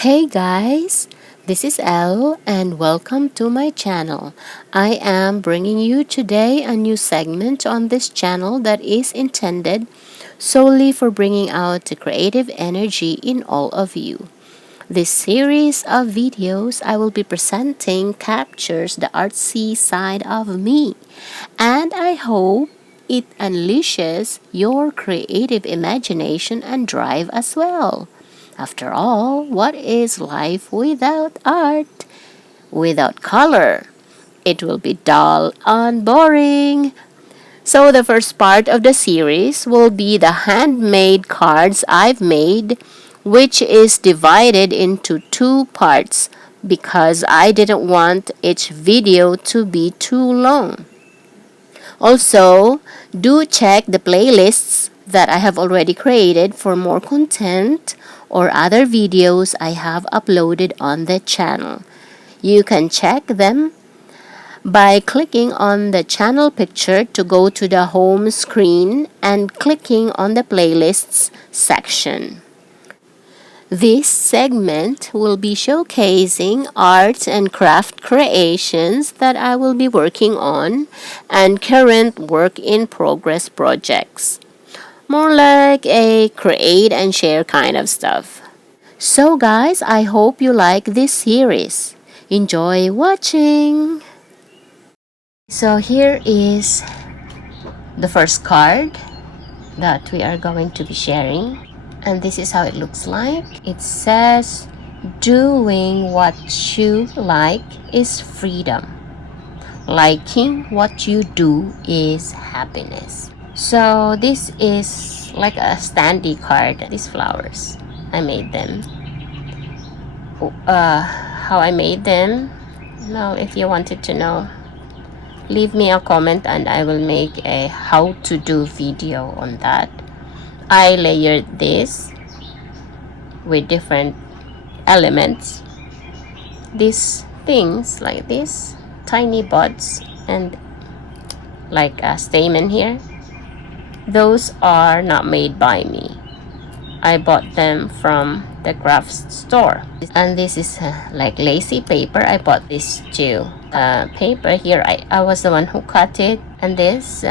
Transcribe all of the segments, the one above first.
Hey guys, this is Elle and welcome to my channel. I am bringing you today a new segment on this channel that is intended solely for bringing out the creative energy in all of you. This series of videos I will be presenting captures the artsy side of me, and I hope it unleashes your creative imagination and drive as well. After all, what is life without art? Without color? It will be dull and boring. So, the first part of the series will be the handmade cards I've made, which is divided into two parts because I didn't want each video to be too long. Also, do check the playlists that I have already created for more content or other videos I have uploaded on the channel. You can check them by clicking on the channel picture to go to the home screen and clicking on the playlists section. This segment will be showcasing art and craft creations that I will be working on and current work in progress projects. More like a create and share kind of stuff. So guys, I hope you like this series. Enjoy watching! So here is the first card that we are going to be sharing. And this is how it looks like. It says, doing what you like is freedom. Liking what you do is happiness. So this is like a standee card. These flowers, I made them. How I made them? Now, if you wanted to know, leave me a comment and I will make a how to do video on that. I layered this with different elements. These things like this, tiny buds and like a stamen here, those are not made by me. I bought them from the craft store. And this is like lacy paper. I bought this too. Paper here, I was the one who cut it, and this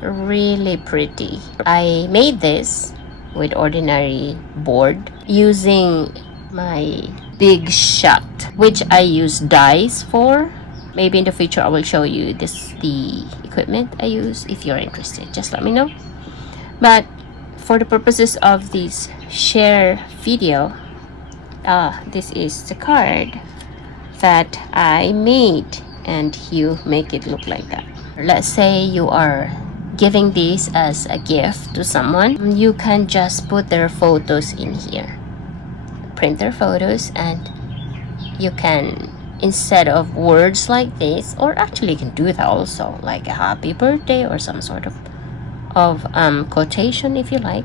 really pretty. I made this with ordinary board using my big shot, which I use dies for. Maybe in the future I will show you the equipment I use. If you're interested, just let me know. But for the purposes of this share video, this is the card that I made, and you make it look like that. Let's say you are giving this as a gift to someone. You can just put their photos in here, print their photos, and you can, instead of words like this, or actually you can do that also, like a happy birthday or some sort of quotation if you like,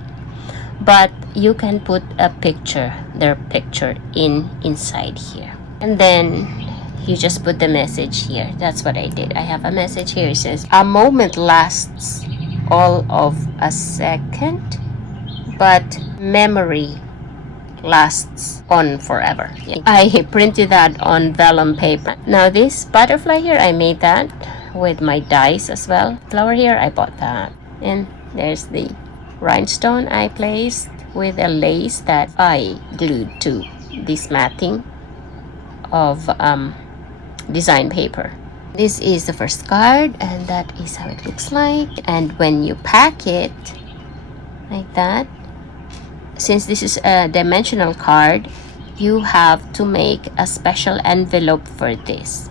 but you can put a picture, their picture inside here, and then you just put the message here. That's what I did. I have a message here. It says, a moment lasts all of a second, but memory lasts on forever. I printed that on vellum paper. Now this butterfly here, I made that with my dies as well. Flower here, I bought that. And there's the rhinestone I placed with a lace that I glued to this matting of design paper. This is the first card, and that is how it looks like. And when you pack it like that, since this is a dimensional card, you have to make a special envelope for this.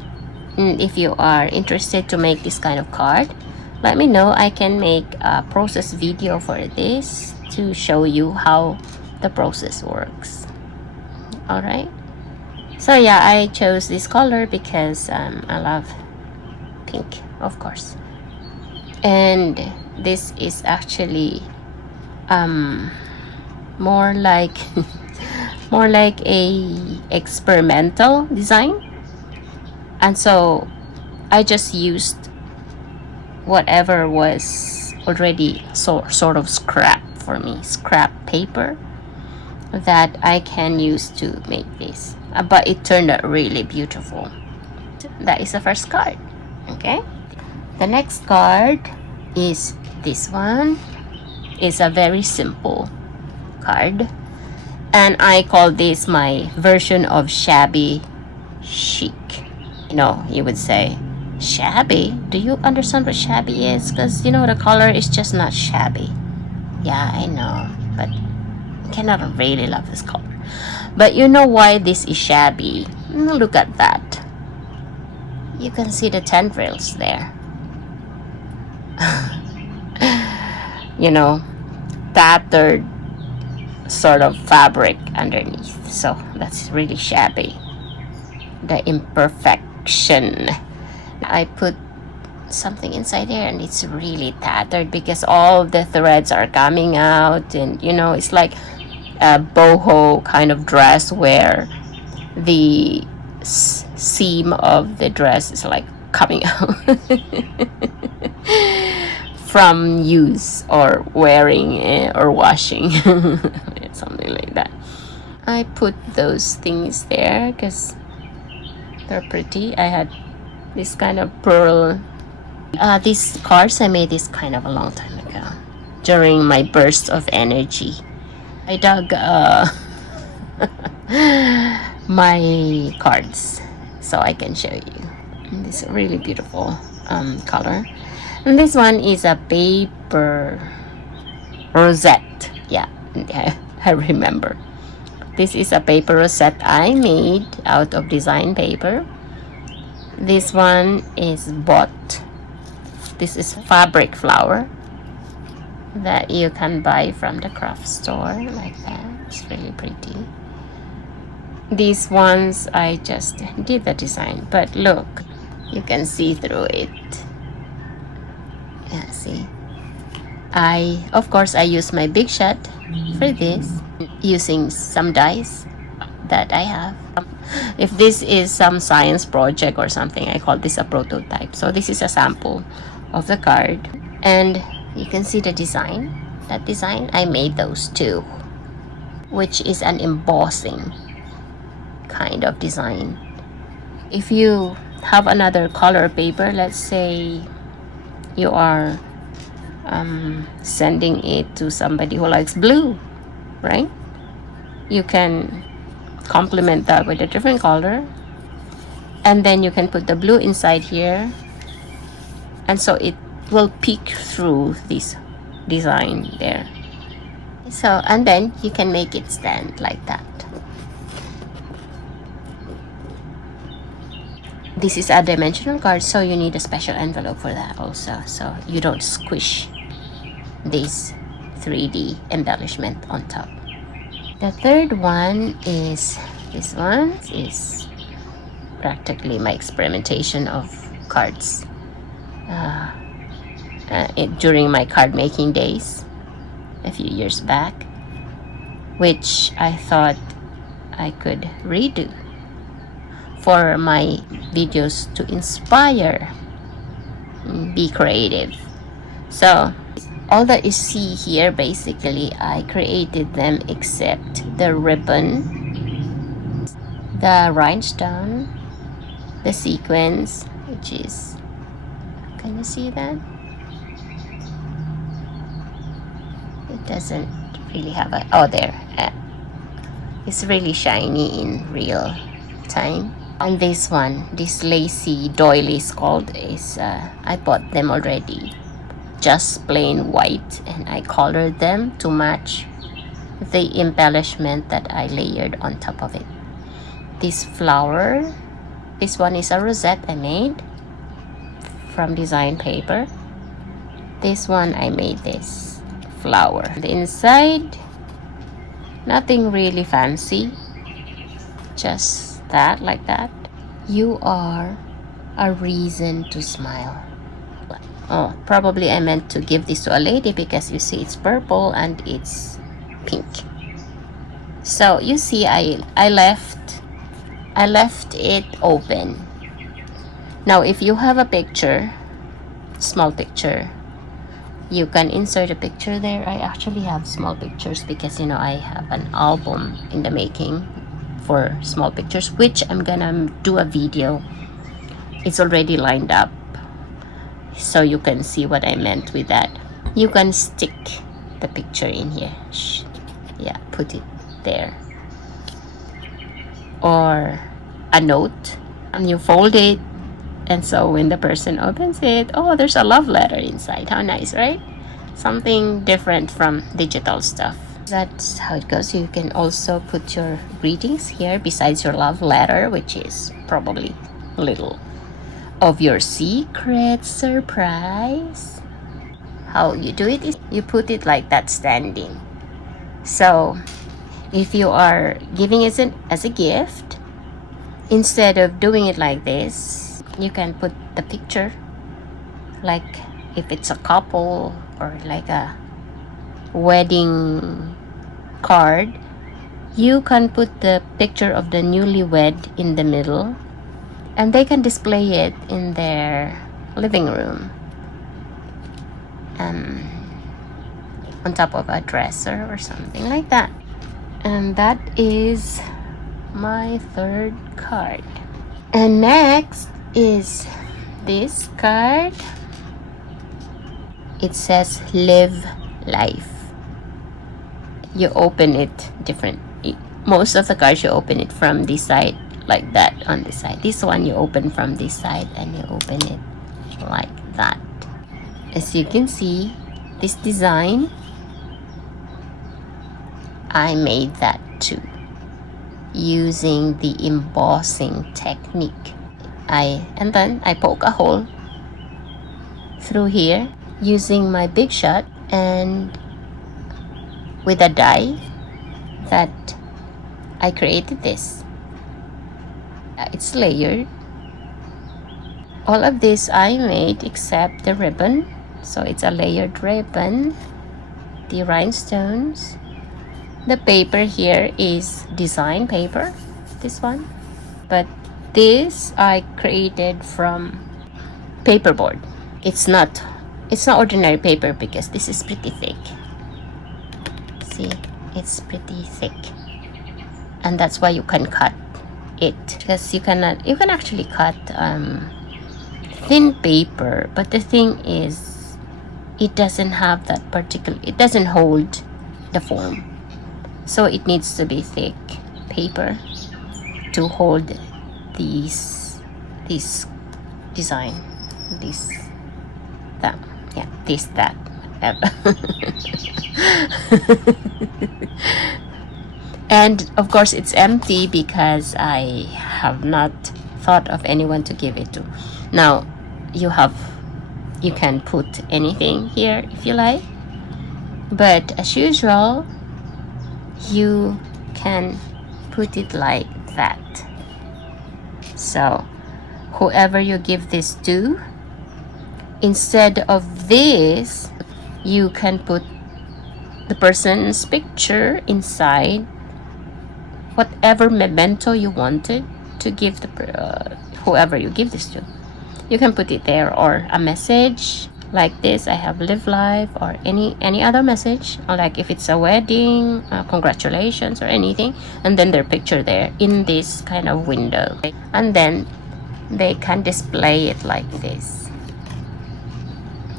And if you are interested to make this kind of card, let me know. I can make a process video for this to show you how the process works. Alright, so yeah, I chose this color because I love pink, of course. And this is actually more like more like a experimental design, and so I just used whatever was already sort of scrap for me, scrap paper, that I can use to make this. But it turned out really beautiful. That is the first card. Okay. The next card is this one. It's a very simple card. And I call this my version of shabby chic. You would say, shabby? Do you understand what shabby is? Because, the color is just not shabby. Yeah, I know. But I cannot really love this color. But you know why this is shabby? Look at that. You can see the tendrils there. Tattered sort of fabric underneath. So that's really shabby. The imperfection. I put something inside there and it's really tattered because all the threads are coming out, and it's like a boho kind of dress where the seam of the dress is like coming out from use or wearing or washing. Something like that. I put those things there because they're pretty. I had this kind of pearl. These cards, I made this kind of a long time ago during my burst of energy. I dug my cards so I can show you. This really beautiful color. And this one is a paper rosette. Yeah, I remember. This is a paper rosette I made out of design paper. This one is bought. This is fabric flower that you can buy from the craft store like that. It's really pretty. These ones I just did the design, but look, you can see through it. Yeah, see. Of course, I use my big shot for this, using some dies that I have. If this is some science project or something, I call this a prototype. So this is a sample of the card, and you can see the design. That design, I made those too, which is an embossing kind of design. If you have another color paper, let's say you are sending it to somebody who likes blue, right? You can complement that with a different color, and then you can put the blue inside here, and so it will peek through this design there. So, and then you can make it stand like that. This is a dimensional card, so you need a special envelope for that also, so you don't squish this 3D embellishment on top. The third one is this one. Is practically my experimentation of cards during my card making days a few years back, which I thought I could redo for my videos to inspire, be creative. So all that you see here, basically I created them except the ribbon, the rhinestone, the sequins, which is, can you see that? It doesn't really have a, oh there, it's really shiny in real time. And this one, this lacy doilies called, is I bought them already, just plain white, and I colored them to match the embellishment that I layered on top of it. This flower, this one is a rosette I made from design paper. This one I made this flower. The inside, nothing really fancy, just that, like that. You are a reason to smile. Oh, probably I meant to give this to a lady because you see it's purple and it's pink. So you see I left it open. Now if you have a picture, small picture You can insert a picture there. I actually have small pictures because I have an album in the making for small pictures, which I'm gonna do a video. It's already lined up, so you can see what I meant with that. You can stick the picture in here. Yeah, put it there. Or a note, and you fold it, and so when the person opens it, oh, there's a love letter inside. How nice, right? Something different from digital stuff. That's how it goes. You can also put your greetings here besides your love letter, which is probably a little of your secret surprise. How you do it is you put it like that standing. So if you are giving it as a gift, instead of doing it like this, you can put the picture, like if it's a couple or like a wedding card, you can put the picture of the newlywed in the middle, and they can display it in their living room, on top of a dresser or something like that. And that is my third card. And next is this card. It says live life. You open it different. Most of the cards you open it from this side, like that on this side. This one you open from this side and you open it like that. As you can see, this design, I made that too, using the embossing technique. And then I poke a hole through here using my Big Shot, and with a die that I created this. It's layered. All of this I made except the ribbon. So it's a layered ribbon. The rhinestones. The paper here is design paper, this one. But this I created from paperboard. It's not ordinary paper because this is pretty thick. See, it's pretty thick. And that's why you can cut it, because you can actually cut thin paper, but the thing is it doesn't have that it doesn't hold the form, so it needs to be thick paper to hold this design, that whatever. And of course it's empty because I have not thought of anyone to give it to. Now you can put anything here if you like, but as usual you can put it like that. So whoever you give this to, instead of this, you can put the person's picture inside, whatever memento you wanted to give whoever you give this to. You can put it there, or a message like this. I have live life, or any other message, or like if it's a wedding, congratulations or anything, and then their picture there in this kind of window, and then they can display it like this,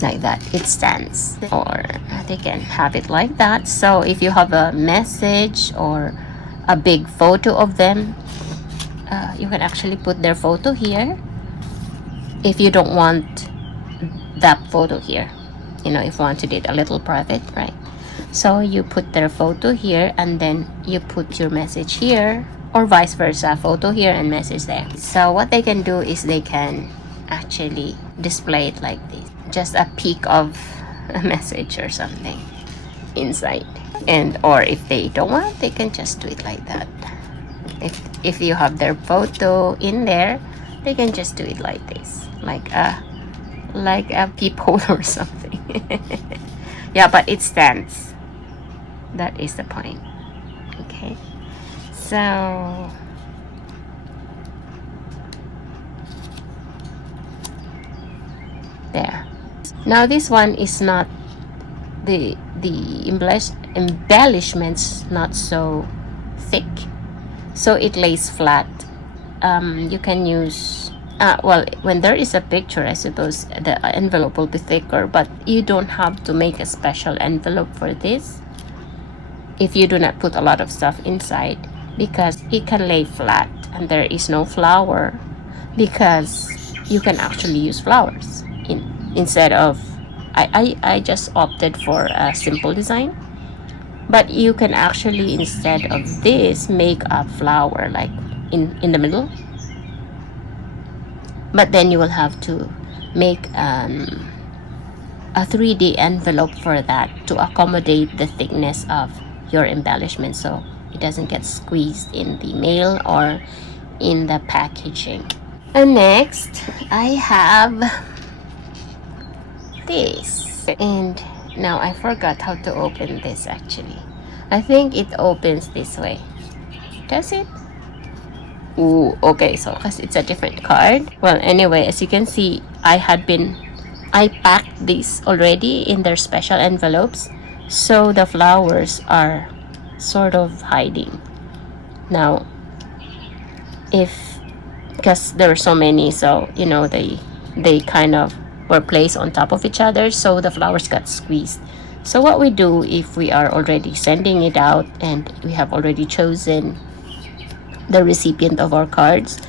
like that. It stands, or they can have it like that. So if you have a message or a big photo of them, you can actually put their photo here. If you don't want that photo here, if you wanted it a little private, right? So you put their photo here, and then you put your message here, or vice versa, photo here and message there. So what they can do is they can actually display it like this, just a peek of a message or something inside. And or if they don't want, they can just do it like that. If you have their photo in there, they can just do it like this, like a peephole or something. Yeah, but it stands. That is the point. Okay, so there. Now this one is not embellishments not so thick, so it lays flat. You can use well, when there is a picture, I suppose the envelope will be thicker, but you don't have to make a special envelope for this if you do not put a lot of stuff inside, because it can lay flat and there is no flower, because you can actually use flowers instead of I just opted for a simple design, but you can actually, instead of this, make a flower like in the middle, but then you will have to make a 3D envelope for that to accommodate the thickness of your embellishment, so it doesn't get squeezed in the mail or in the packaging. And next I have this, and now I forgot how to open this. Actually, I think it opens this way. Does it? Ooh, okay, so because it's a different card. Well, anyway, as you can see, I packed these already in their special envelopes, so the flowers are sort of hiding. Now, because there were so many, so you know, they kind of were placed on top of each other, so the flowers got squeezed. So what we do, if we are already sending it out and we have already chosen the recipient of our cards,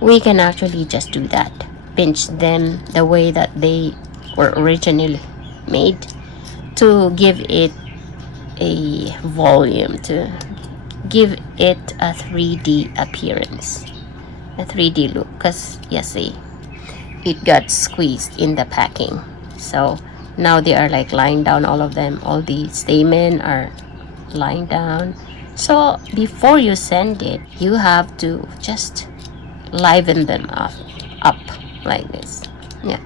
we can actually just do that, pinch them the way that they were originally made, to give it a volume, to give it a 3D appearance, a 3D look, because you see it got squeezed in the packing. So now they are like lying down, all of them, all the stamen are lying down. So before you send it, you have to just liven them up like this. Yeah,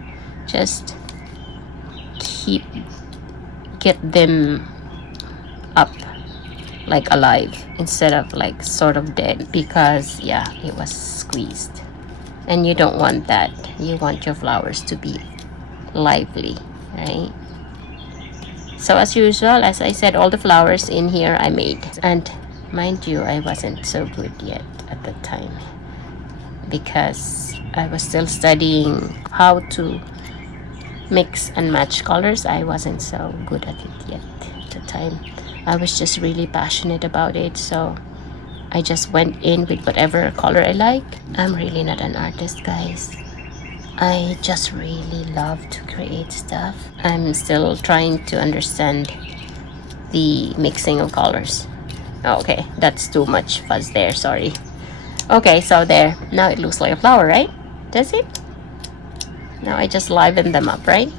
just get them up like alive instead of like sort of dead, because yeah, it was squeezed, and you don't want that. You want your flowers to be lively, right? So as usual, as I said, all the flowers in here I made, and mind you, I wasn't so good yet at the time because I was still studying how to mix and match colors. I wasn't so good at it yet at the time. I was just really passionate about it, so I just went in with whatever color I like. I'm really not an artist, guys. I just really love to create stuff. I'm still trying to understand the mixing of colors. Okay, that's too much fuzz there, sorry. Okay, so there, now it looks like a flower, right? Does it? Now I just liven them up, right?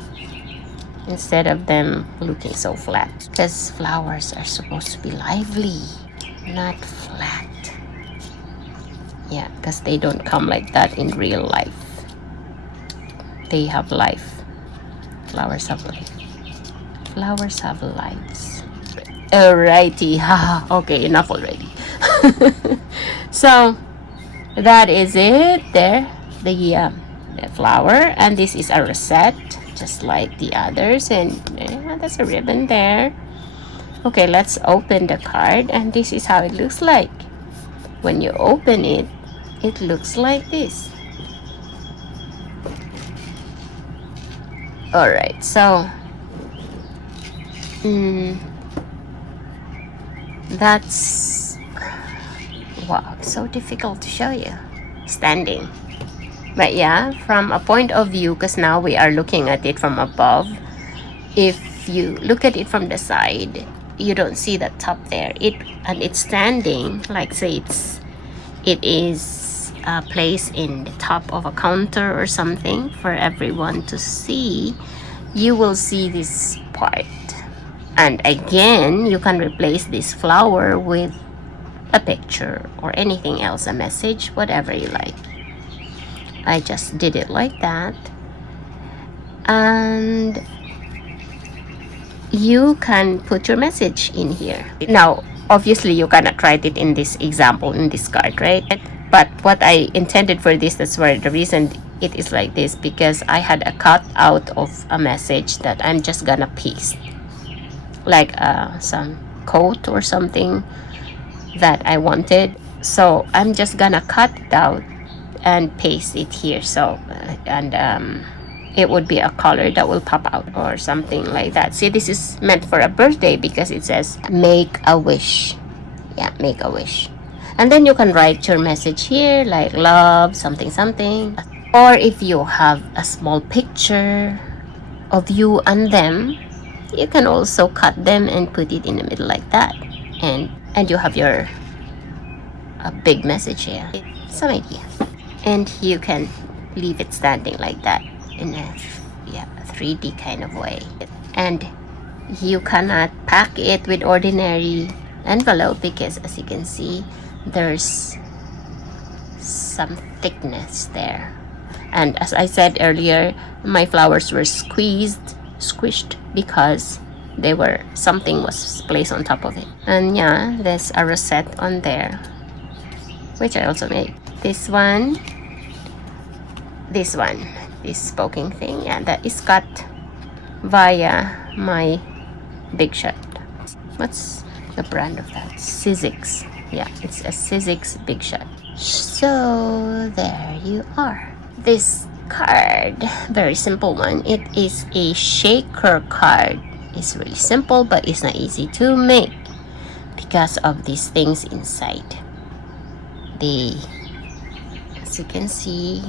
Instead of them looking so flat, because flowers are supposed to be lively, not flat. Yeah, because they don't come like that in real life. They have life. Flowers have life. Flowers have lives. Alrighty, haha. Okay, enough already. So that is it. There, the flower, and this is a rosette, just like the others, and there's a ribbon there. Okay, let's open the card, and this is how it looks like. When you open it, it looks like this. Alright, so that's, wow, it's so difficult to show you standing. But yeah, from a point of view, because now we are looking at it from above, if you look at it from the side, you don't see the top there. And it's standing, like say it is placed in the top of a counter or something for everyone to see. You will see this part, and again you can replace this flower with a picture or anything else, a message, whatever you like. I just did it like that, and you can put your message in here. Now obviously you cannot write it in this example, in this card, right? But what I intended for this, that's where the reason it is like this, because I had a cut out of a message that I'm just gonna paste. like some coat or something that I wanted. So I'm just gonna cut it out and paste it here. So and it would be a color that will pop out or something like that. See, this is meant for a birthday because it says make a wish. Yeah, make a wish. And then you can write your message here like love something something. Or if you have a small picture of you and them, you can also cut them and put it in the middle like that. And you have your a big message here. Some idea. And you can leave it standing like that in a 3D kind of way. And you cannot pack it with ordinary envelope because, as you can see, there's some thickness there. And as I said earlier, my flowers were squished because something was placed on top of it. And yeah, there's a rosette on there, which I also made. This poking thing, yeah, that is cut via my Big Shot. What's the brand of that? Sizzix. Yeah, it's a Sizzix Big Shot. So there you are. This card, very simple one. It is a shaker card. It's really simple, but it's not easy to make because of these things inside. As you can see,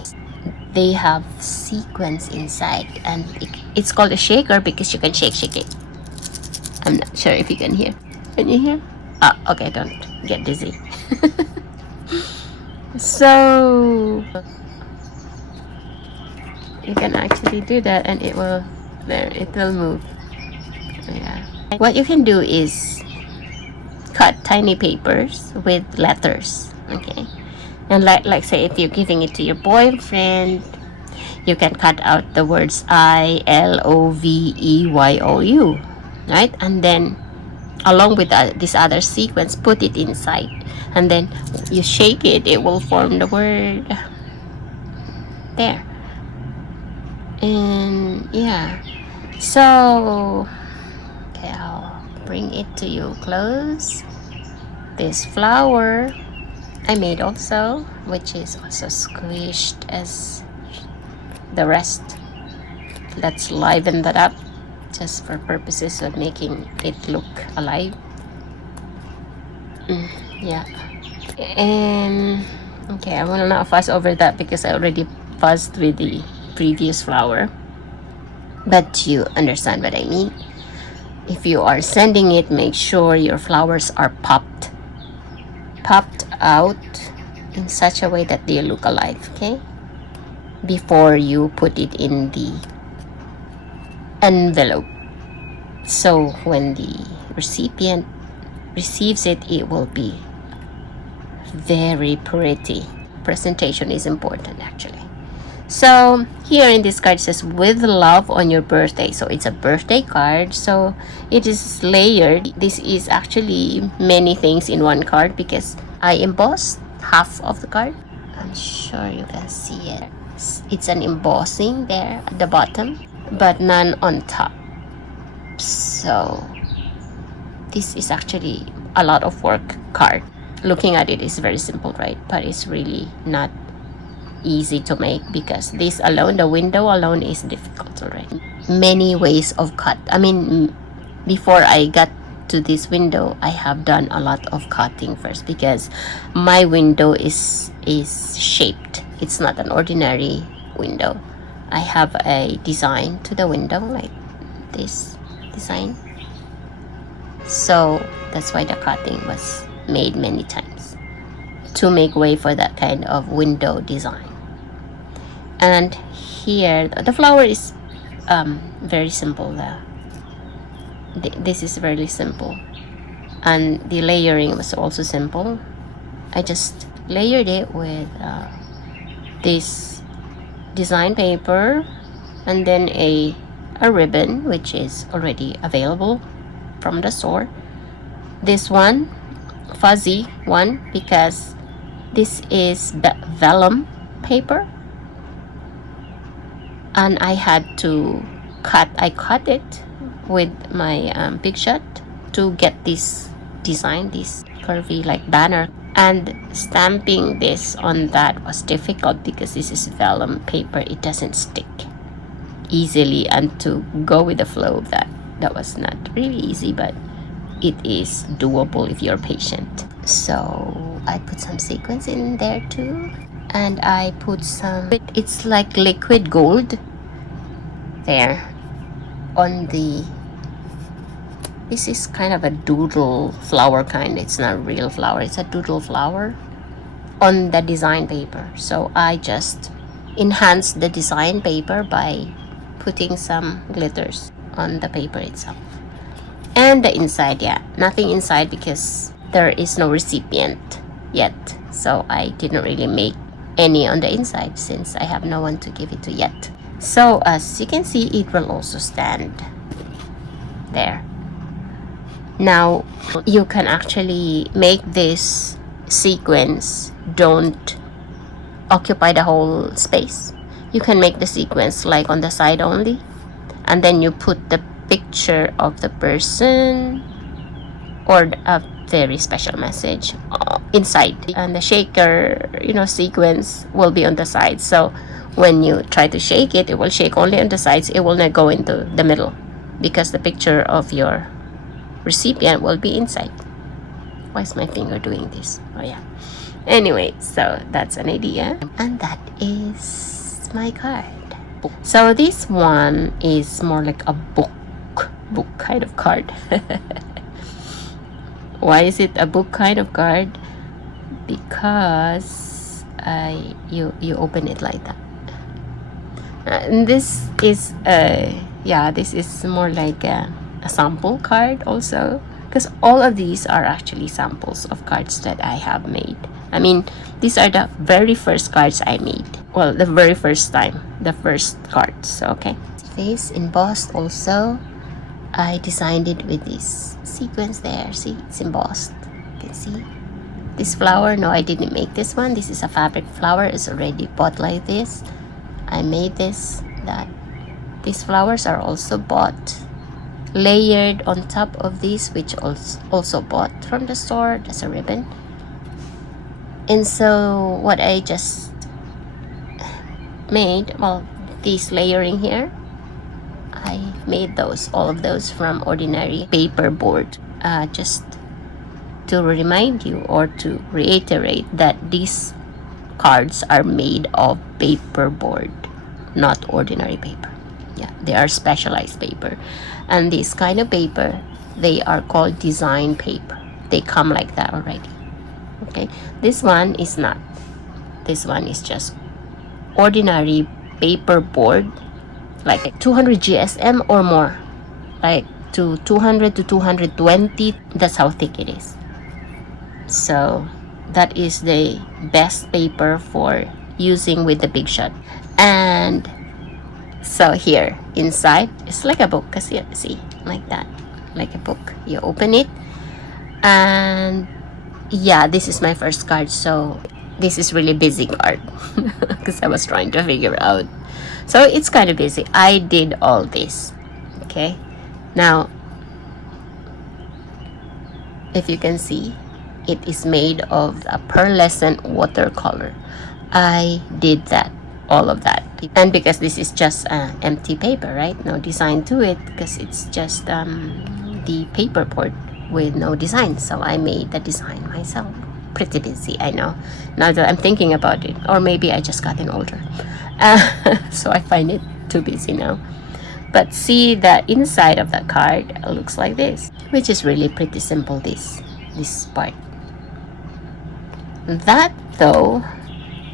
they have sequins inside, and it's called a shaker because you can shake it. I'm not sure if you can hear. Can you hear? Okay, don't get dizzy. So you can actually do that, and it will move. Yeah. What you can do is cut tiny papers with letters. Okay. And like say if you're giving it to your boyfriend, you can cut out the words ILOVEYOU, right? And then along with this other sequence, put it inside, and then you shake it, it will form the word there. And yeah, so okay, I'll bring it to you close. This flower I made also, which is also squished as the rest. Let's liven that up just for purposes of making it look alive. Yeah. And okay, I will not fuss over that because I already fussed with the previous flower, but you understand what I mean. If you are sending it, make sure your flowers are popped out in such a way that they look alive, okay, before you put it in the envelope. So when the recipient receives it, it will be very pretty. Presentation is important actually. So here in this card it says with love on your birthday. So it's a birthday card, so it is layered. This is actually many things in one card because I embossed half of the card. I'm sure you can see it. It's an embossing there at the bottom, but none on top. So this is actually a lot of work card. Looking at it is very simple, right? But it's really not easy to make because this alone, the window alone, is difficult already. Many ways of cut. I mean, before I got to this window, I have done a lot of cutting first because my window is shaped. It's not an ordinary window. I have a design to the window like this design. So that's why the cutting was made many times to make way for that kind of window design. And here the flower is very simple. This is very simple, and the layering was also simple. I just layered it with this design paper and then a ribbon, which is already available from the store. This one, fuzzy one, because this is vellum paper, and I had to cut it with my big shot to get this design, this curvy like banner. And stamping this on that was difficult because this is vellum paper. It doesn't stick easily, and to go with the flow of that was not really easy, but it is doable if you're patient. So I put some sequins in there too, and I put some, it's like liquid gold there on the, this is kind of a doodle flower kind. It's not real flower, it's a doodle flower on the design paper. So I just enhanced the design paper by putting some glitters on the paper itself. And the inside, yeah, nothing inside because there is no recipient yet. So I didn't really make any on the inside since I have no one to give it to yet. So as you can see, it will also stand there. Now you can actually make this sequence don't occupy the whole space. You can make the sequence like on the side only, and then you put the picture of the person or a very special message inside, and the shaker, sequence will be on the side. So when you try to shake it, it will shake only on the sides. It will not go into the middle because the picture of your recipient will be inside. Why is my finger doing this? Oh yeah. Anyway, so that's an idea, and that is my card. So this one is more like a book kind of card. Why is it a book kind of card? Because you open it like that. And this is this is more like a sample card also, because all of these are actually samples of cards that I have made. I mean, these are the very first cards I made. Well, the very first time, the first cards, okay? Face embossed also. I designed it with this sequence there. See, it's embossed. You can see. This flower, no, I didn't make this one. This is a fabric flower. It's already bought like this. I made this, that. These flowers are also bought. Layered on top of this, which also bought from the store. That's a ribbon. And so what I just made, well, this layering here, I made all of those from ordinary paper board. Just to remind you or to reiterate that these cards are made of paper board, not ordinary paper. Yeah, they are specialized paper. And this kind of paper, they are called design paper. They come like that already. Okay, this one is not. This one is just ordinary paper board, like 200 GSM or more, like to 200 to 220. That's how thick it is. So that is the best paper for using with the big shot. And so here inside, it's like a book, because you see, like that, like a book. You open it, and yeah, this is my first card. So this is really busy card because I was trying to figure out. So it's kind of busy. I did all this. Okay, now if you can see, it is made of a pearlescent watercolor. I did that, all of that. And because this is just empty paper, right? No design to it, because it's just the paper board with no design. So I made the design myself. Pretty busy, I know, now that I'm thinking about it. Or maybe I just gotten older. So I find it too busy now. But see, the inside of the card looks like this, which is really pretty simple, this part. That though,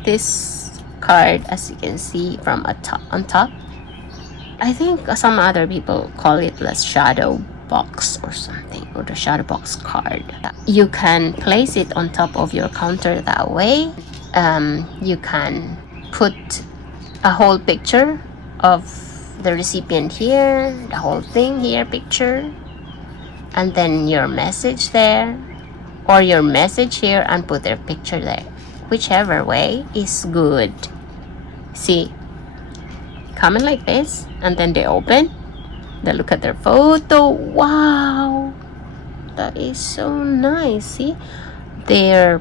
this card, as you can see from on top, I think some other people call it the shadow box or something, or the shadow box card. You can place it on top of your counter that way. You can put a whole picture of the recipient here, the whole thing here, picture, and then your message there, or your message here and put their picture there. Whichever way is good. See, come in like this, and then they open, Then look at their photo. Wow, that is so nice. See, their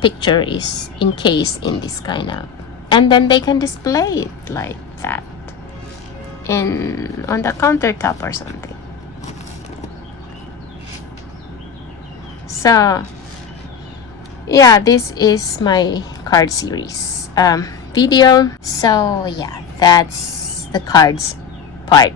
picture is encased in this kind of, and then they can display it like that in on the countertop or something. So yeah, this is my card series video. So yeah, that's the cards part.